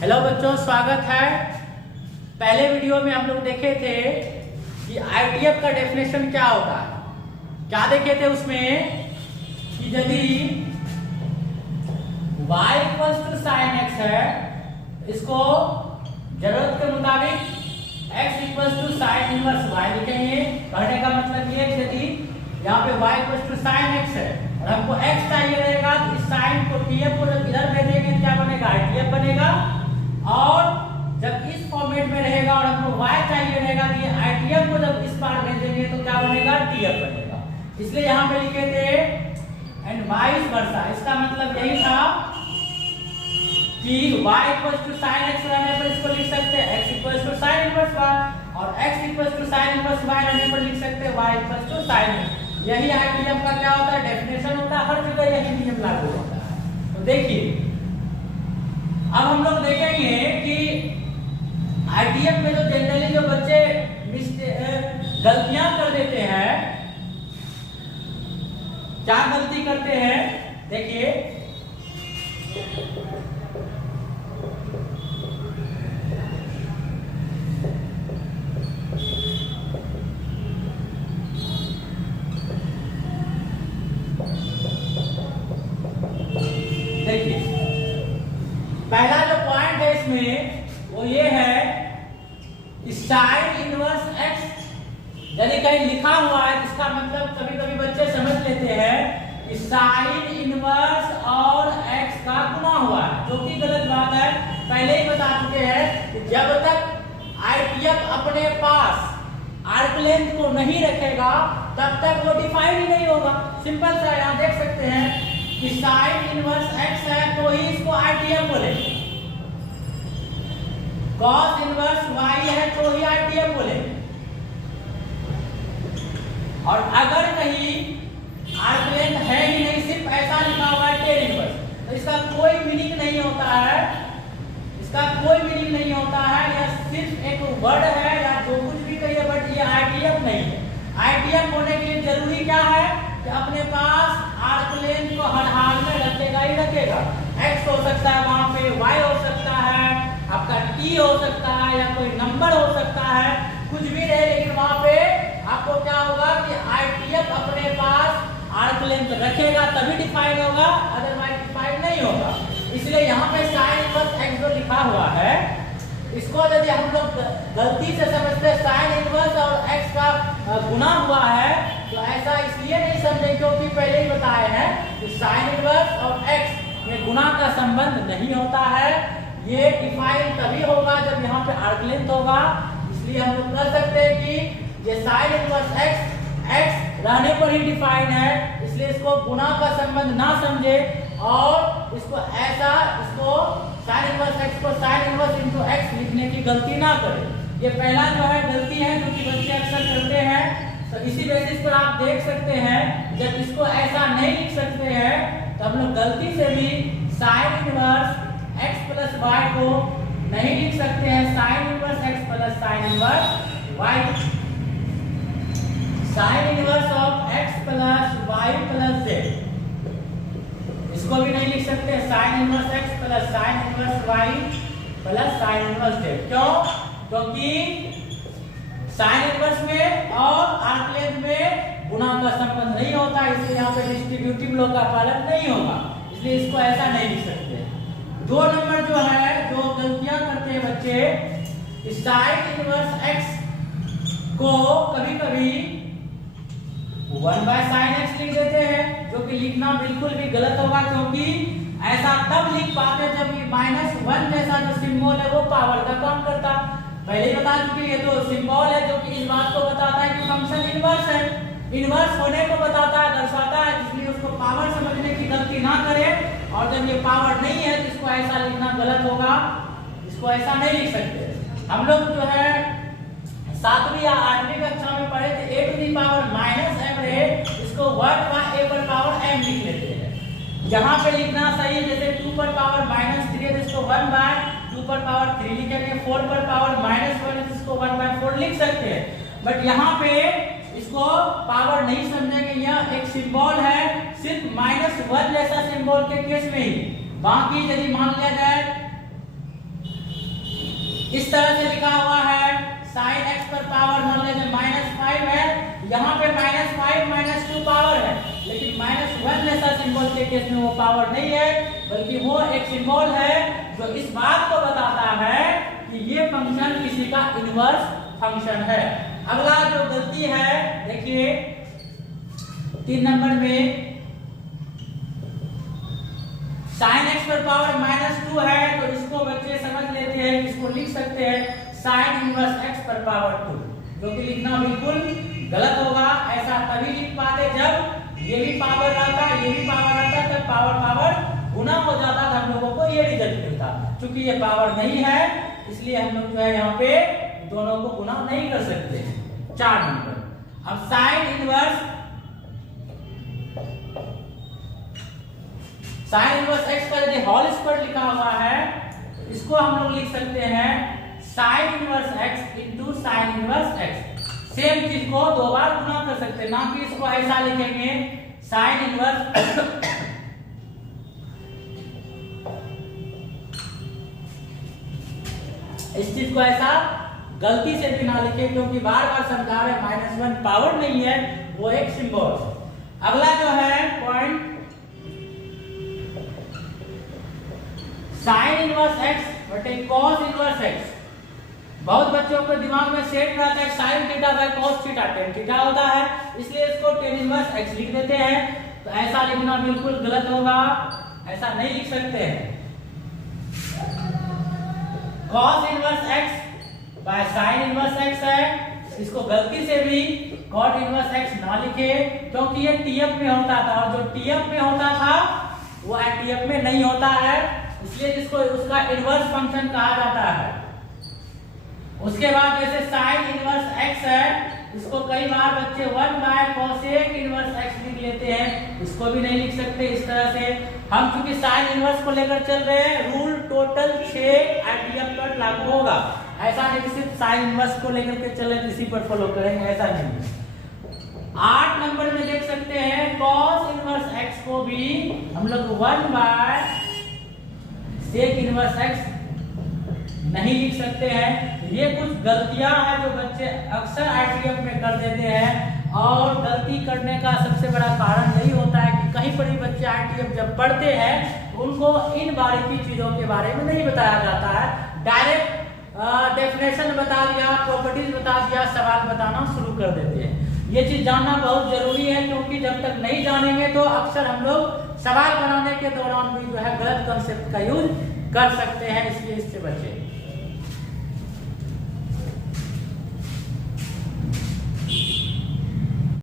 Hello बच्चों, स्वागत है। पहले वीडियो में हम लोग देखे थे कि आईटीएफ का डेफिनेशन क्या होता है। क्या देखे थे उसमें कि यदि y = sin x है, इसको जरूरत के मुताबिक x = sin इनवर्स y लिखेंगे। कहने का मतलब ये है यदि यहाँ पे y = sin x है और हमको x चाहिए रहेगा तो इस sin को tf को जब इधर भेजेंगे क्या बनेगा, itf बनेगा। और जब इस फॉर्मेट में रहेगा और हमको y चाहिए रहेगा तो ये itf को जब इस पार भेजेंगे तो क्या बनेगा, tf बनेगा। इसलिए यहाँ पे लिखे थे एंड वाइस वर्सा। इसका मतलब यही था कि y = sin x रहने पर इसको लिख सकते हैं x = sin इनवर्स y और x = sin इनवर्स y रहने पर लिख सकते हैं y = sin x। यही आईटीएफ का क्या होता है, डेफिनेशन होता है। हर जगह यही नियम लागू होता है। तो देखिए, अब हम लोग देखेंगे कि आईटीएफ में जो जनरली जो बच्चे गलतियां कर देते हैं, क्या गलती करते हैं, देखिए पहला जो पॉइंट है इसमें वो ये है sin इनवर्स x। यदि कहीं लिखा हुआ है इसका मतलब कभी कभी बच्चे समझ लेते हैं कि sin इनवर्स और x का गुना हुआ है, जो कि गलत बात है। पहले ही बता चुके हैं कि जब तक आईटीएफ अपने पास आर्क लेंथ को नहीं रखेगा तब तक वो डिफाइन ही नहीं होगा। सिंपल सा यहाँ देख सकते हैं कि sin इनवर्स x है तो ही इसको आईटीएफ बोलेंगे, cos इनवर्स y है तो ही आईटीएफ बोलेंगे। और अगर कहीं आर्क लेंथ है ही नहीं, सिर्फ ऐसा लिखा हुआ है tan इनवर्स, तो इसका कोई मीनिंग नहीं होता है। इसका कोई मीनिंग नहीं होता है, यह सिर्फ एक वर्ड है या जो कुछ भी कहिए, बट ये आईटीएफ नहीं है। आईटीएफ होने के लिए जरूरी क्या है कि अपने पास आर्क लेंथ को हर हाल में रखेगा ही रखेगा। x हो सकता है, वहां पे y हो सकता है, आपका t हो सकता है या कोई नंबर हो सकता है, कुछ भी रहे, लेकिन वहां पे आपको क्या होगा कि आईटीएफ अपने पास आर्क लेंथ रखेगा तभी डिफाइन होगा, अदरवाइज डिफाइन नहीं होगा। इसलिए यहाँ पे sin इनवर्स x जो लिखा हुआ है, इसको यदि हम लोग गलती से समझते हैं sin इनवर्स और x का गुना हुआ है, तो ऐसा इसलिए नहीं समझे क्योंकि पहले ही बताए हैं कि sin इनवर्स और x में गुना का संबंध नहीं होता है। ये डिफाइन तभी होगा जब यहाँ पे आर्क लेंथ होगा। इसलिए हम लोग कह सकते हैं कि ये sin इनवर्स x रहने पर ही डिफाइन है, इसलिए इसको गुना का संबंध ना समझे और इसको ऐसा sin इनवर्स x को sin इनवर्स into x लिखने की गलती ना करें। ये पहला जो है गलती है जो कि बच्चे अक्सर करते हैं। तो इसी बेसिस पर आप देख सकते हैं जब इसको ऐसा नहीं लिख सकते हैं तो हम लोग गलती से भी sin इनवर्स x + y को नहीं लिख सकते हैं sin inverse x + sin inverse y। sin inverse of x + y + z, इसको भी नहीं लिख सकते sin inverse x + sin inverse y + sin inverse z। क्यों? क्योंकि sin इनवर्स में और आर्क लेंथ में गुणा का संबंध नहीं होता, इसलिए यहाँ पे डिस्ट्रीब्यूटिव लॉ का पालन नहीं होगा, इसलिए इसको ऐसा नहीं लिख सकते। 2 नंबर जो है, जो गलतियां करते हैं बच्चे, sin इनवर्स x को कभी कभी 1/sin x लिख देते हैं, जो कि लिखना बिल्कुल भी गलत होगा, क्योंकि ऐसा तब लिख पाते जब ये -1 जैसा जो सिंबल है वो पावर का काम करता। पहले बता चुके, ये तो सिंबल है जो कि इस बात को बताता है कि फंक्शन इनवर्स है, इनवर्स होने को बताता है, दर्शाता है, इसलिए उसको पावर समझने की गलती ना करें। और जब ये पावर नहीं है तो इसको ऐसा लिखना गलत होगा, इसको ऐसा नहीं लिख सकते। हम लोग जो है 7वीं या 8वीं कक्षा में पढ़े थे a to the power -m रहे, इसको 1 का a पर पावर m लिख लेते हैं। यहाँ पे लिखना सही है, जैसे 2 पर पावर -3 है तो इसको 1/2 पर पावर 3 लिखेंगे, 4 पर पावर -1 है तो इसको 1/4 लिख सकते हैं। बट यहाँ पे इसको पावर नहीं समझेंगे, यह एक सिंबल है, सिर्फ -1 जैसा सिंबल के केस में ही। बाकी यदि मान लिया जाए इस तरह से लिखा हुआ है sin x पर पावर मान लीजिए -5 है, यहाँ पे -5 -2 पावर है, लेकिन -1 जैसा सिंबल के केस में वो पावर नहीं है, बल्कि वो एक सिंबल है जो इस बात को बताता है कि ये फंक्शन किसी का इनवर्स फंक्शन है। अगला जो गलती है देखिए 3 नंबर में sin x पर पावर -2 है, तो इसको बच्चे समझ लेते हैं, इसको लिख सकते हैं sin इनवर्स x पर पावर 2, जो कि लिखना बिल्कुल गलत होगा। ऐसा तभी लिख पाते जब ये भी पावर रहता, ये भी पावर रहता, तब पावर गुना हो जाता था, हम लोगों को ये रिजल्ट मिलता। चूंकि ये पावर नहीं है, इसलिए हम लोग जो है यहाँ पे दोनों को गुना नहीं कर सकते। 4 नंबर। अब sin इनवर्स x का यदि होल स्क्वायर लिखा हुआ है, इसको हम लोग लिख सकते हैं sin inverse x into sin inverse x। Same चीज को 2 बार गुना कर सकते हैं, ना कि इसको ऐसा लिखेंगे sin इनवर्स इस चीज को ऐसा गलती से भी ना लिखे, क्योंकि बार बार समझा रहे -1 पावर नहीं है, वो एक सिंबल। अगला जो है पॉइंट sin इनवर्स x बटे cos इनवर्स x। बहुत बच्चों के दिमाग में सेट रहता है sin theta by cos theta, tan theta होता है, इसलिए इसको tan इनवर्स x लिख देते हैं। तो ऐसा लिखना बिल्कुल गलत होगा, ऐसा नहीं लिख सकते हैं। cos inverse x by sin inverse x है, इसको गलती से भी cot इनवर्स x ना लिखे, क्योंकि ये TF में होता था, और जो TF में होता था वो TF में नहीं होता है, इसलिए इसको उसका इनवर्स फंक्शन कहा जाता है। उसके बाद जैसे sin इनवर्स x है, इसको कई बार बच्चे 1 बाय cosec इनवर्स x लिख लेते हैं, इसको भी नहीं लिख सकते इस तरह से। हम चूंकि sin इनवर्स को लेकर चल रहे हैं, रूल टोटल 6 आईटीएफ पर लागू होगा। ऐसा नहीं कि सिर्फ sin इनवर्स को लेकर के चले इसी पर फॉलो करेंगे, ऐसा नहीं। 8 नंबर में देख सकते हैं cos इनवर्स x को भी हम लोग 1 बाय sec इनवर्स x नहीं लिख सकते हैं। ये कुछ गलतियां हैं जो बच्चे अक्सर आईटीएफ में कर देते हैं, और गलती करने का सबसे बड़ा कारण यही होता है कि कहीं पर भी बच्चे आईटीएफ जब पढ़ते हैं तो उनको इन बारीकी चीजों के बारे में नहीं बताया जाता है। डायरेक्ट डेफिनेशन बता दिया, प्रॉपर्टीज बता दिया, सवाल बताना शुरू कर देते हैं। ये चीज जानना बहुत जरूरी है, क्योंकि जब तक नहीं जानेंगे तो अक्सर हम लोग सवाल बनाने के दौरान भी जो है गलत कंसेप्ट का यूज कर सकते हैं, इसलिए इससे बचें।